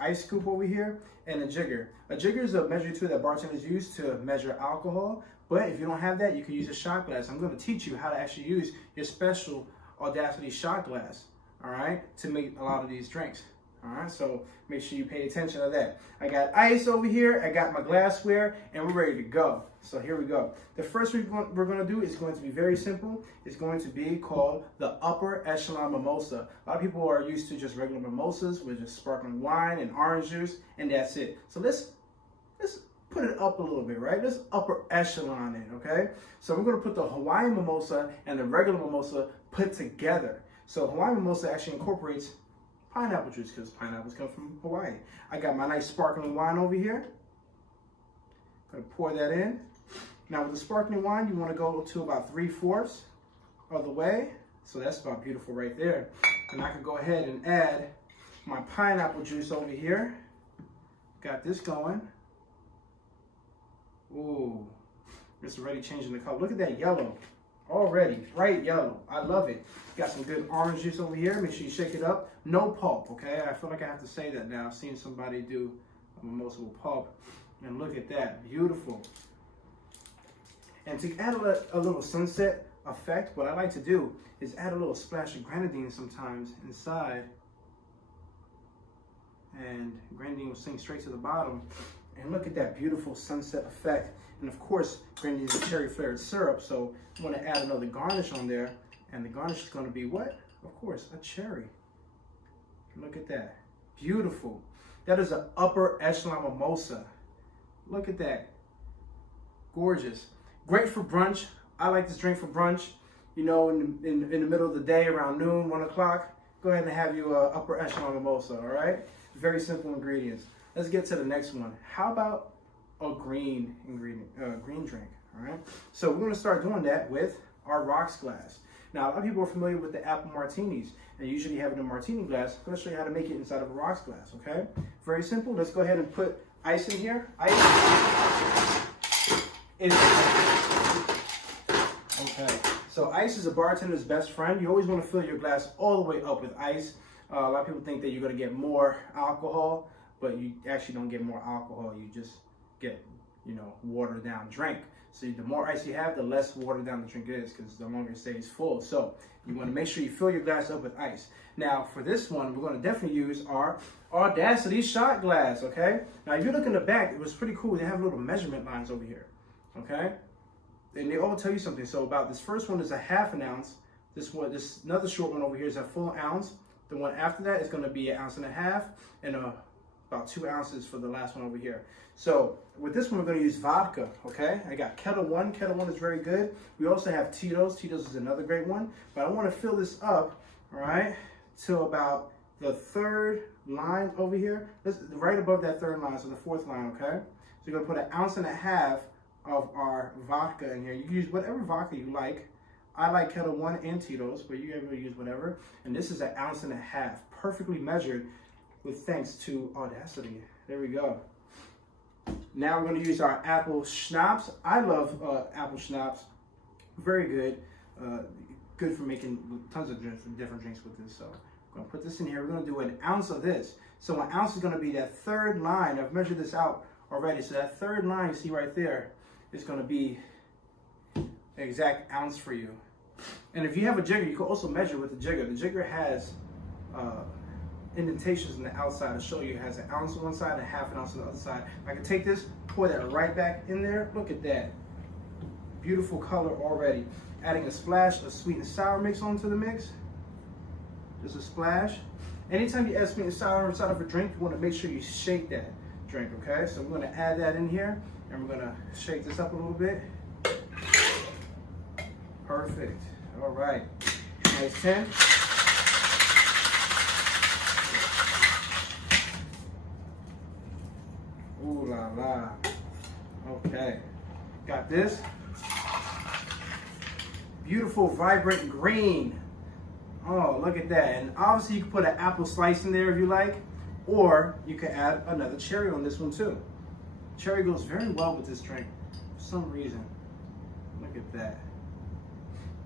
ice scoop over here, and a jigger. A jigger is a measuring tool that bartenders use to measure alcohol, but if you don't have that, you can use a shot glass. I'm going to teach you how to actually use your special Audacity shot glass, all right, to make a lot of these drinks. All right, so make sure you pay attention to that. I got ice over here, I got my glassware, and we're ready to go. So here we go. The first we're going to do is going to be very simple. It's going to be called the upper echelon mimosa. A lot of people are used to just regular mimosas with just sparkling wine and orange juice, and that's it. So let's put it up a little bit, right? Let's upper echelon it, okay? So we're going to put the Hawaiian mimosa and the regular mimosa put together. So Hawaiian mimosa actually incorporates pineapple juice because pineapples come from Hawaii. I got my nice sparkling wine over here. Gonna pour that in. Now with the sparkling wine, you want to go to about 3/4 of the way. So that's about beautiful right there. And I can go ahead and add my pineapple juice over here. Got this going. Ooh, it's already changing the color. Look at that yellow. Already, bright yellow. I love it. Got some good orange juice over here. Make sure you shake it up. No pulp, okay? I feel like I have to say that now. I've seen somebody do a mimosa with pulp. And look at that. Beautiful. And to add a little sunset effect, what I like to do is add a little splash of grenadine sometimes inside. And grenadine will sink straight to the bottom. And look at that beautiful sunset effect. And of course, grenadine is a cherry flavored syrup, so I'm going to add another garnish on there. And the garnish is going to be what? Of course, a cherry. Look at that. Beautiful. That is an upper echelon mimosa. Look at that. Gorgeous. Great for brunch. I like this drink for brunch. You know, in the middle of the day, around noon, 1 o'clock, go ahead and have you an upper echelon mimosa, all right? Very simple ingredients. Let's get to the next one. How about a green drink, all right? So we're gonna start doing that with our rocks glass. Now, a lot of people are familiar with the apple martinis, and you usually have it in a martini glass. I'm gonna show you how to make it inside of a rocks glass, okay? Very simple. Let's go ahead and put ice in here. Ice is, okay. So ice is a bartender's best friend. You always wanna fill your glass all the way up with ice. A lot of people think that you're gonna get more alcohol, but you actually don't get more alcohol. You just get, you know, watered down drink. So the more ice you have, the less watered down the drink is, because the longer it stays full. So you want to make sure you fill your glass up with ice. Now for this one, we're going to definitely use our Audacity shot glass, okay? Now if you look in the back, it was pretty cool. They have little measurement lines over here, okay? And they all tell you something. So about this first one is a 1/2 ounce. This another short one over here is a full ounce. The one after that is going to be 1.5 ounces, and about 2 ounces for the last one over here. So with this one, we're going to use vodka, okay? I got Ketel One. Ketel One is very good. We also have Tito's. Tito's is another great one. But I want to fill this up, all right, to about the 3rd line over here. This right above that 3rd line, so the 4th line, okay? So you're going to put 1.5 ounces of our vodka in here. You can use whatever vodka you like. I like Ketel One and Tito's, but you can use whatever. And this is 1.5 ounces, perfectly measured, with thanks to Audacity. There we go. Now we're going to use our apple schnapps. I love apple schnapps. Very good. Good for making tons of different drinks with this. So I'm going to put this in here. We're going to do 1 ounce of this. So 1 ounce is going to be that 3rd line. I've measured this out already. So that 3rd line you see right there is going to be an exact ounce for you. And if you have a jigger, you can also measure with the jigger. The jigger has indentations on the outside to show you it has 1 ounce on one side and 1/2 ounce on the other side. I can take this, pour that right back in there. Look at that. Beautiful color already. Adding a splash of sweet and sour mix onto the mix. Just a splash. Anytime you add sweet and sour inside of a drink, you want to make sure you shake that drink, okay? So we're going to add that in here, and we're going to shake this up a little bit. Perfect. All right. Nice 10. Ooh la la. Okay. Got this. Beautiful, vibrant green. Oh, look at that. And obviously you can put an apple slice in there if you like, or you can add another cherry on this one too. Cherry goes very well with this drink for some reason. Look at that.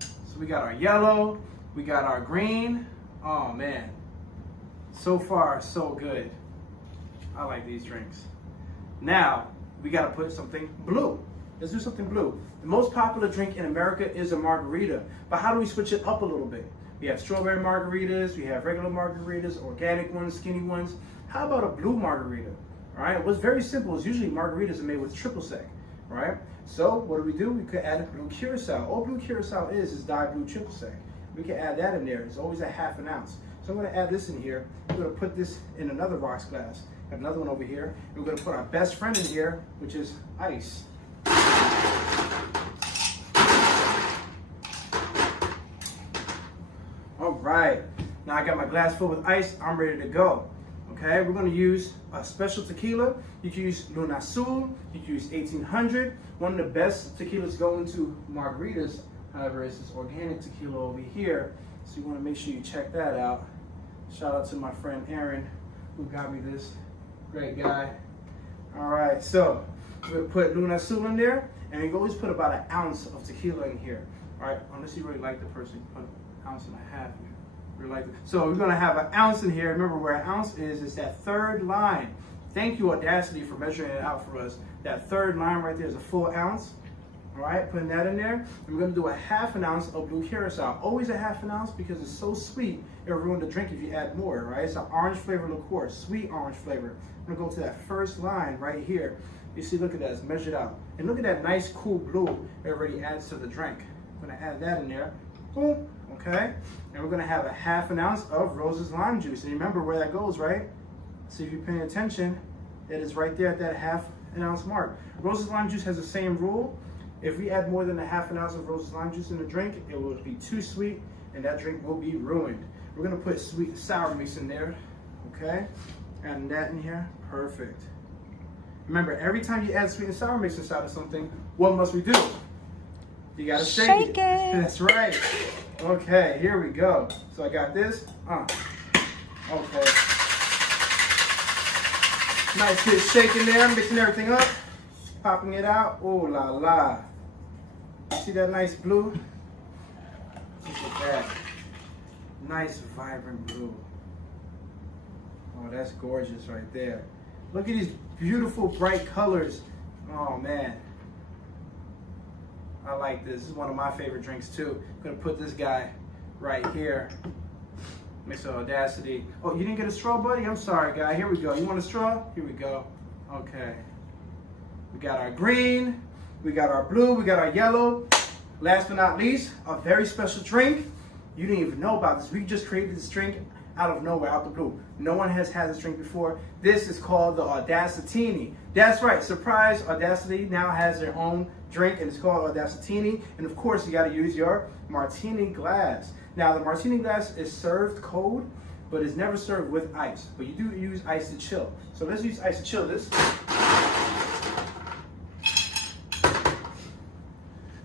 So we got our yellow, we got our green. Oh man, so far so good. I like these drinks. Now, we gotta put something blue. Let's do something blue. The most popular drink in America is a margarita, but how do we switch it up a little bit? We have strawberry margaritas, we have regular margaritas, organic ones, skinny ones. How about a blue margarita? All right, what's very simple is usually margaritas are made with triple sec, right? So what do? We could add blue curacao. All blue curacao is dyed blue triple sec. We can add that in there. It's always a ½ ounce. So I'm gonna add this in here. We're gonna put this in another rocks glass. Have another one over here. And we're gonna put our best friend in here, which is ice. All right, now I got my glass full with ice. I'm ready to go. Okay, we're gonna use a special tequila. You can use Luna Azul, you can use 1800. One of the best tequilas going to margaritas, however, is this organic tequila over here. So you wanna make sure you check that out. Shout out to my friend Aaron, who got me this, great guy. All right, so we're gonna put Luna Azul in there, and you always put about 1 ounce of tequila in here. All right, unless you really like the person, put 1.5 ounces here. So we're gonna have 1 ounce in here. Remember where 1 ounce is that third line. Thank you, Audacity, for measuring it out for us. That third line right there is a full ounce. All right, putting that in there. And we're gonna do 1/2 ounce of blue curacao. Always 1/2 ounce because it's so sweet, it'll ruin the drink if you add more, right? It's an orange flavor liqueur, sweet orange flavor. I'm gonna go to that first line right here. You see, look at that, it's measured out. And look at that nice, cool blue it already adds to the drink. I'm gonna add that in there. Boom, okay? And we're gonna have 1/2 ounce of Rose's lime juice. And remember where that goes, right? See if you're paying attention, it is right there at that 1/2 ounce mark. Rose's lime juice has the same rule. If we add more than 1/2 ounce of Rose's lime juice in the drink, it will be too sweet and that drink will be ruined. We're gonna put sweet and sour mix in there, okay? Adding that in here, perfect. Remember, every time you add sweet and sour mix inside of something, what must we do? You gotta shake it. That's right. Okay, here we go. So I got this. Okay. Nice good shaking there, mixing everything up, popping it out. Oh la la. See that nice blue? Look at that. Nice vibrant blue. Oh, that's gorgeous right there. Look at these beautiful bright colors. Oh man. I like this. This is one of my favorite drinks too. I'm gonna put this guy right here. Mix of Audacity. Oh, you didn't get a straw, buddy? I'm sorry, guy. Here we go. You want a straw? Here we go. Okay. We got our green, we got our blue, we got our yellow. Last but not least, a very special drink. You didn't even know about this. We just created this drink out of nowhere, out the blue. No one has had this drink before. This is called the Audacitini. That's right, surprise, Audacity now has their own drink and it's called Audacitini. And of course, you gotta use your martini glass. Now the martini glass is served cold, but it's never served with ice. But you do use ice to chill. So let's use ice to chill this.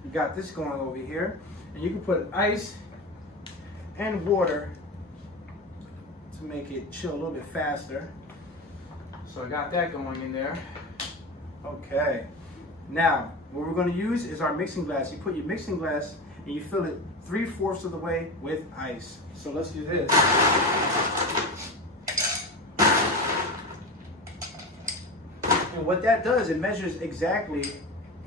You got this going over here. And you can put ice and water to make it chill a little bit faster. So I got that going in there. Okay. Now, what we're going to use is our mixing glass. You put your mixing glass and you fill it 3/4 of the way with ice. So let's do this. And what that does, it measures exactly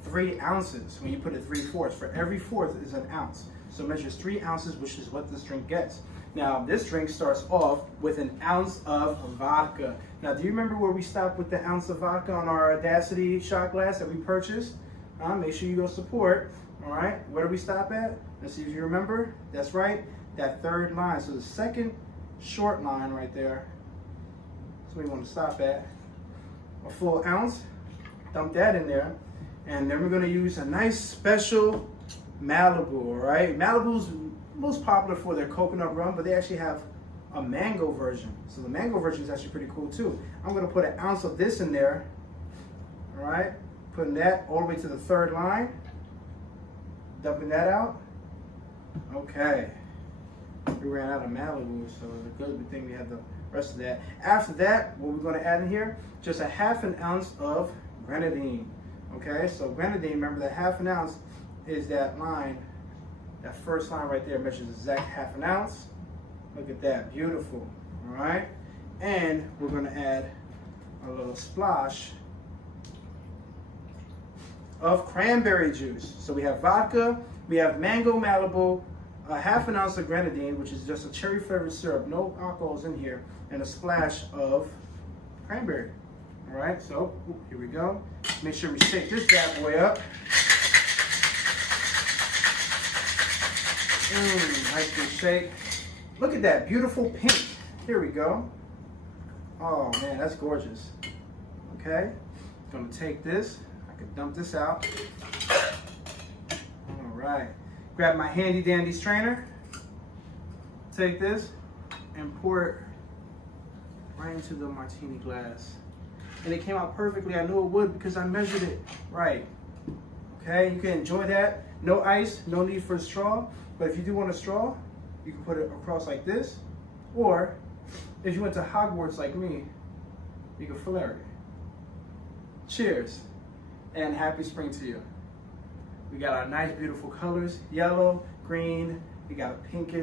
3 ounces when you put it 3/4. For every fourth is 1 ounce. So it measures 3 ounces, which is what this drink gets. Now, this drink starts off with 1 ounce of vodka. Now, do you remember where we stopped with the ounce of vodka on our Audacity shot glass that we purchased? Make sure you go support. All right, where do we stop at? Let's see if you remember. That's right, that third line. So the second short line right there. That's where we want to stop at. A full ounce. Dump that in there. And then we're going to use a nice special Malibu, all right? Malibu's most popular for their coconut rum, but they actually have a mango version. So the mango version is actually pretty cool too. I'm gonna put 1 ounce of this in there, all right? Putting that all the way to the third line. Dumping that out. Okay. We ran out of Malibu, so it's a good thing we had the rest of that. After that, what we're gonna add in here, just 1/2 ounce of grenadine. Okay, so grenadine, remember that 1/2 ounce is that line, that first line right there measures exact 1/2 ounce. Look at that, beautiful, all right? And we're gonna add a little splash of cranberry juice. So we have vodka, we have mango Malibu, a half an ounce of grenadine, which is just a cherry flavored syrup, no alcohols in here, and a splash of cranberry. All right, so here we go. Make sure we shake this bad boy up. Nice good shake. Look at that beautiful pink. Here we go. Oh man, that's gorgeous. Okay, gonna take this. I can dump this out. All right, grab my handy dandy strainer. Take this and pour it right into the martini glass. And it came out perfectly. I knew it would because I measured it right. Okay, you can enjoy that. No ice, no need for a straw. But if you do want a straw, you can put it across like this. Or if you went to Hogwarts like me, you can flare it. Cheers, and happy spring to you. We got our nice, beautiful colors, yellow, green, we got a pinkish.